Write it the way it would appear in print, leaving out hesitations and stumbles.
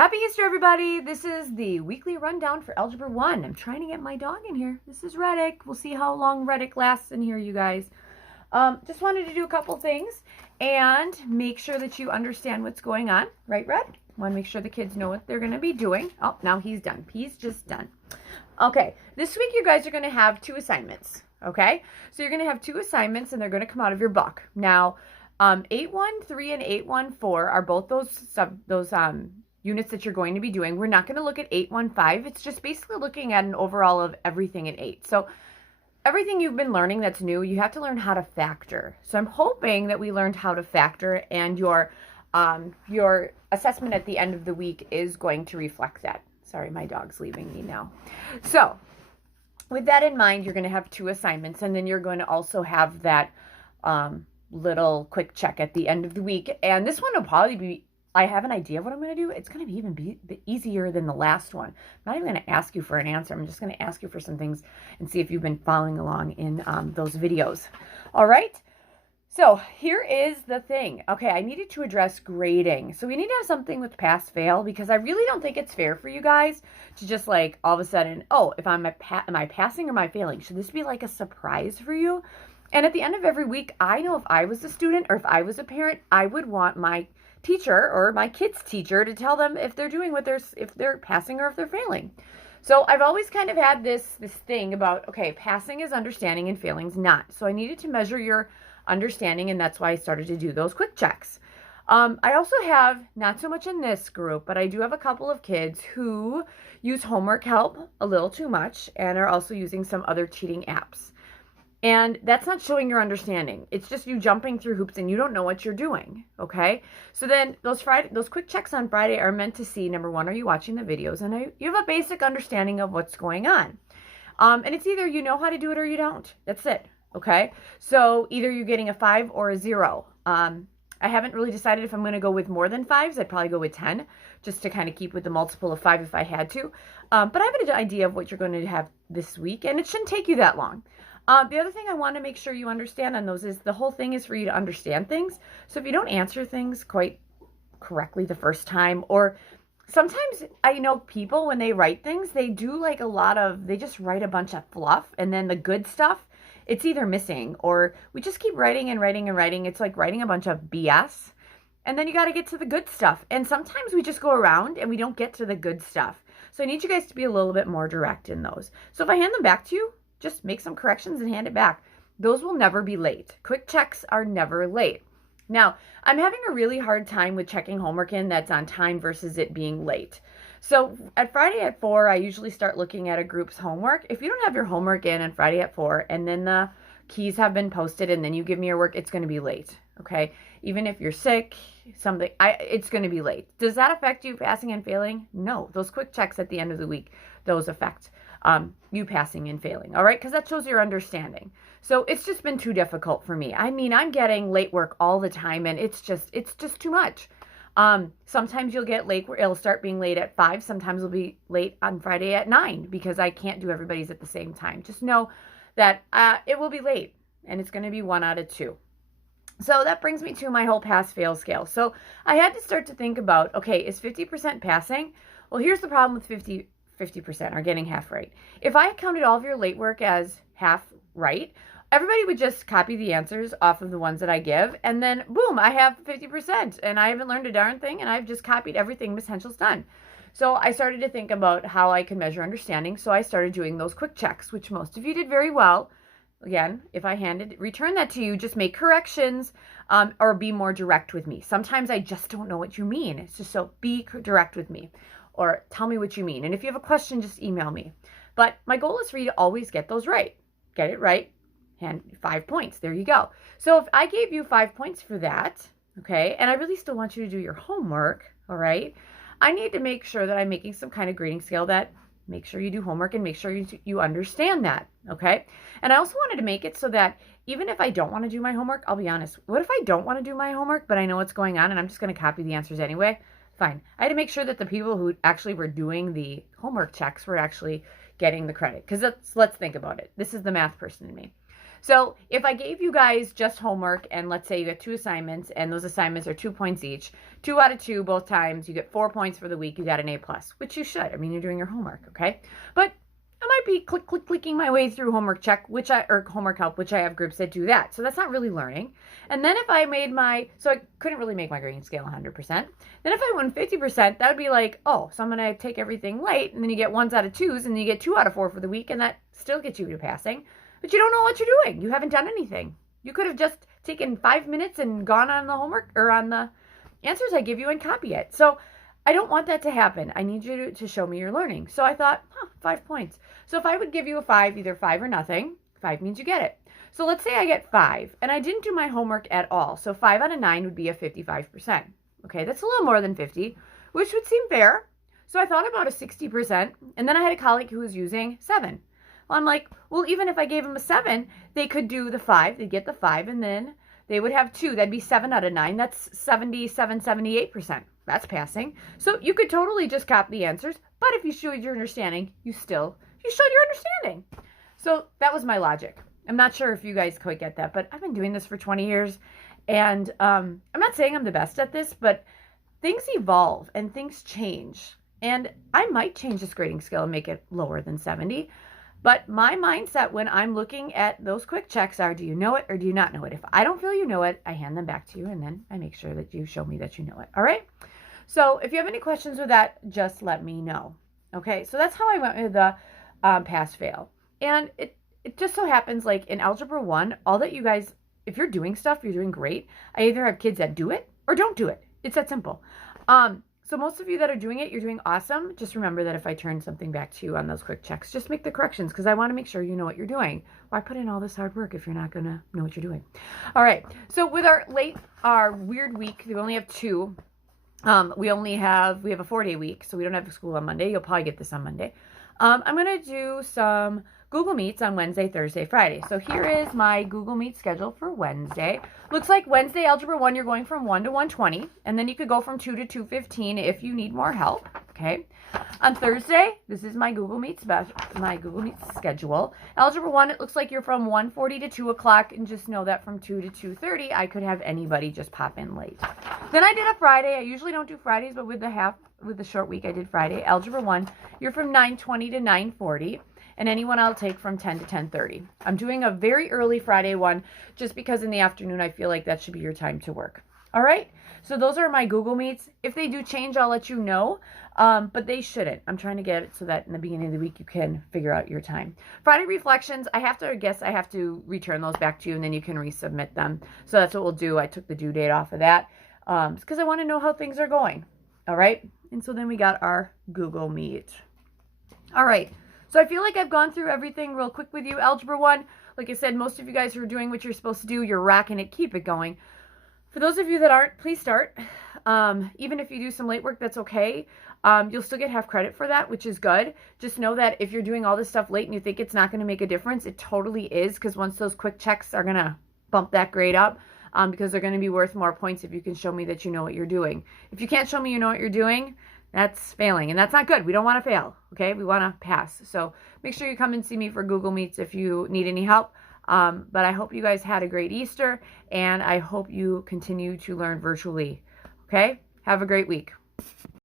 Happy Easter, everybody! This is the weekly rundown for Algebra 1. I'm trying to get my dog in here. This is Reddick. We'll see how long Reddick lasts in here, you guys. Just wanted to do a couple things and make sure that you understand what's going on. Right, Red? Want to make sure the kids know what they're going to be doing. Oh, now he's done. He's just done. Okay, this week you guys are going to have 2 assignments, okay? So you're going to have 2 assignments and they're going to come out of your book. Now, 813 and 814 are both those units that you're going to be doing. We're not going to look at 815. It's just basically looking at an overall of everything in 8. So everything you've been learning that's new, you have to learn how to factor. So I'm hoping that we learned how to factor, and your assessment at the end of the week is going to reflect that. Sorry, my dog's leaving me now. So with that in mind, you're going to have 2 assignments, and then you're going to also have that little quick check at the end of the week. And this one will probably be, I have an idea of what I'm going to do. It's going to be a bit easier than the last one. I'm not even going to ask you for an answer. I'm just going to ask you for some things and see if you've been following along in those videos. All right. So here is the thing. Okay, I needed to address grading. So we need to have something with pass fail, because I really don't think it's fair for you guys to just like all of a sudden, oh, if am I passing or am I failing? Should this be like a surprise for you? And at the end of every week, I know if I was a student or if I was a parent, I would want my teacher or my kid's teacher to tell them if they're doing if they're passing or if they're failing. So I've always kind of had this thing about, okay, passing is understanding and failing's not. So I needed to measure your understanding, and that's why I started to do those quick checks. I also have, not so much in this group, but I do have a couple of kids who use homework help a little too much and are also using some other cheating apps. And that's not showing your understanding. It's just you jumping through hoops and you don't know what you're doing, okay? So then those quick checks on Friday are meant to see, number one, are you watching the videos? And you have a basic understanding of what's going on. And it's either you know how to do it or you don't. That's it, okay? So either you're getting a 5 or a 0. I haven't really decided if I'm going to go with more than 5s. I'd probably go with 10, just to kind of keep with the multiple of 5 if I had to. But I have an idea of what you're going to have this week, and it shouldn't take you that long. The other thing I want to make sure you understand on those is the whole thing is for you to understand things. So if you don't answer things quite correctly the first time, or sometimes I know people when they write things, they do like they just write a bunch of fluff, and then the good stuff, it's either missing or we just keep writing and writing and writing. It's like writing a bunch of BS. And then you got to get to the good stuff. And sometimes we just go around and we don't get to the good stuff. So I need you guys to be a little bit more direct in those. So if I hand them back to you, just make some corrections and hand it back. Those will never be late. Quick checks are never late. Now, I'm having a really hard time with checking homework in that's on time versus it being late. So at Friday at 4, I usually start looking at a group's homework. If you don't have your homework in on Friday at 4 and then the keys have been posted and then you give me your work, it's going to be late, okay? Even if you're sick, it's going to be late. Does that affect you passing and failing? No. Those quick checks at the end of the week, those affect you passing and failing, all right? Because that shows your understanding. So it's just been too difficult for me. I mean, I'm getting late work all the time, and it's just too much. Sometimes you'll get late, it'll start being late at 5. Sometimes it'll be late on Friday at 9 because I can't do everybody's at the same time. Just know that it will be late, and it's going to be 1 out of 2. So that brings me to my whole pass-fail scale. So I had to start to think about, okay, is 50% passing? Well, here's the problem with 50% are getting half right. If I counted all of your late work as half right, everybody would just copy the answers off of the ones that I give, and then boom, I have 50%, and I haven't learned a darn thing, and I've just copied everything Miss Henschel's done. So I started to think about how I can measure understanding, so I started doing those quick checks, which most of you did very well. Again, if I return that to you, just make corrections or be more direct with me. Sometimes I just don't know what you mean. It's just so be direct with me or tell me what you mean. And if you have a question, just email me. But my goal is for you to always get those right. Get it right, and 5 points. There you go. So if I gave you 5 points for that, okay, and I really still want you to do your homework, all right, I need to make sure that I'm making some kind of grading scale that make sure you do homework and make sure you understand that, okay? And I also wanted to make it so that even if I don't want to do my homework, I'll be honest, what if I don't want to do my homework, but I know what's going on and I'm just going to copy the answers anyway? Fine. I had to make sure that the people who actually were doing the homework checks were actually getting the credit. Because let's think about it. This is the math person in me. So if I gave you guys just homework and let's say you get 2 assignments and those assignments are 2 points each, 2 out of 2 both times, you get 4 points for the week, you got an A+, which you should. I mean, you're doing your homework, okay? But I might be clicking my way through homework check, or homework help, which I have groups that do that. So that's not really learning. And then if I made so I couldn't really make my grading scale 100%. Then if I won 50%, that would be like, oh, so I'm going to take everything light, and then you get 1s out of 2s, and then you get 2 out of 4 for the week, and that still gets you to passing. But you don't know what you're doing. You haven't done anything. You could have just taken 5 minutes and gone on the homework or on the answers I give you and copy it. So I don't want that to happen. I need you to show me you're learning. So I thought, 5 points. So if I would give you a 5, either 5 or nothing, 5 means you get it. So let's say I get 5 and I didn't do my homework at all. So 5 out of 9 would be a 55%. Okay, that's a little more than 50, which would seem fair. So I thought about a 60%, and then I had a colleague who was using 7. I'm like, well, even if I gave them a 7, they could do the 5. They'd get the 5, and then they would have 2. That'd be 7 out of 9. That's 78%. That's passing. So you could totally just copy the answers, but if you showed your understanding, you showed your understanding. So that was my logic. I'm not sure if you guys quite get that, but I've been doing this for 20 years, and I'm not saying I'm the best at this, but things evolve and things change. And I might change this grading scale and make it lower than 70. But my mindset when I'm looking at those quick checks are, do you know it or do you not know it? If I don't feel you know it, I hand them back to you, and then I make sure that you show me that you know it. All right? So if you have any questions with that, just let me know. Okay? So that's how I went with the pass-fail. And it just so happens, like in Algebra 1, all that you guys, if you're doing stuff, you're doing great. I either have kids that do it or don't do it. It's that simple. So most of you that are doing it, you're doing awesome. Just remember that if I turn something back to you on those quick checks, just make the corrections because I want to make sure you know what you're doing. Why put in all this hard work if you're not going to know what you're doing? All right. So with our weird week, we only have 2. We have a 4-day week, so we don't have school on Monday. You'll probably get this on Monday. I'm going to do some Google Meets on Wednesday, Thursday, Friday. So here is my Google Meet schedule for Wednesday. Looks like Wednesday, Algebra 1, you're going from 1 to 120, and then you could go from 2 to 215 if you need more help, okay? On Thursday, this is my Google Meet schedule. Algebra 1, it looks like you're from 1:40 to 2 o'clock, and just know that from 2 to 2:30, I could have anybody just pop in late. Then I did a Friday. I usually don't do Fridays, but with the short week, I did Friday. Algebra 1, you're from 9:20 to 9:40. And anyone I'll take from 10 to 10:30. I'm doing a very early Friday one just because in the afternoon I feel like that should be your time to work. All right? So those are my Google Meets. If they do change, I'll let you know, but they shouldn't. I'm trying to get it so that in the beginning of the week you can figure out your time. Friday reflections, I have to return those back to you, and then you can resubmit them. So that's what we'll do. I took the due date off of that because I want to know how things are going. All right? And so then we got our Google Meet. All right. So I feel like I've gone through everything real quick with you. Algebra 1, like I said, most of you guys who are doing what you're supposed to do, you're rocking it. Keep it going. For those of you that aren't, please start. Even if you do some late work, that's okay. You'll still get half credit for that, which is good. Just know that if you're doing all this stuff late and you think it's not going to make a difference, it totally is, because once those quick checks are going to bump that grade up, because they're going to be worth more points if you can show me that you know what you're doing. If you can't show me you know what you're doing, that's failing, and that's not good. We don't want to fail, okay? We want to pass. So make sure you come and see me for Google Meets if you need any help. But I hope you guys had a great Easter, and I hope you continue to learn virtually, okay? Have a great week.